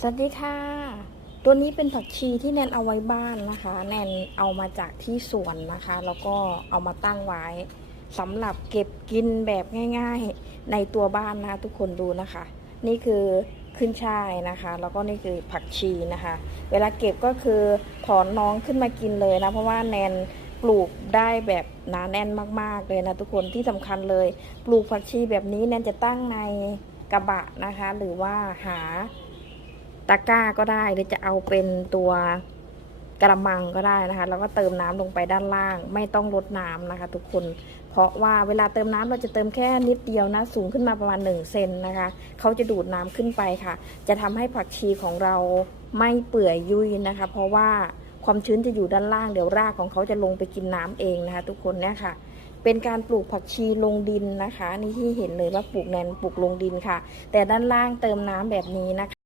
สวัสดีค่ะ ตัวนี้เป็นผักชีที่แนนเอาไว้บ้านนะคะ แนนเอามาจากที่สวนนะคะ แล้วก็เอามาตั้งไว้สำหรับเก็บกินแบบง่ายๆ ในตัวบ้านนะทุกคนดูนะคะ นี่คือขึ้นช่ายนะคะ แล้วก็นี่คือผักชีนะคะ เวลาเก็บก็คือถอนน้องขึ้นมากินเลยนะ เพราะว่าแนนปลูกได้แบบหนาแน่นมากๆเลยนะทุกคนที่สำคัญเลย ปลูกผักชีแบบนี้แนนจะตั้งในกระบะนะคะ หรือว่าหา ตะกร้าก็ได้หรือจะเอาเป็นตัวกระมังก็ได้นะคะ แล้วก็เติมน้ำลงไปด้านล่าง ไม่ต้องลดน้ำนะคะ ทุกคน เพราะว่าเวลาเติมน้ำเราจะเติมแค่นิดเดียวนะ สูงขึ้นมาประมาณ1เซนนะคะ เขาจะดูดน้ำขึ้นไปค่ะ จะทำให้ผักชีของเราไม่เปื่อยยุ่ยนะคะ เพราะว่าความชื้นจะอยู่ด้านล่าง เดี๋ยวรากของเขาจะลงไปกินน้ำเองนะคะ ทุกคนเนี่ยค่ะ เป็นการปลูกผักชีลงดินนะคะ นี่ที่เห็นเลยว่าปลูกแนนปลูกลงดินค่ะ แต่ด้านล่างเติมน้ำแบบนี้นะคะ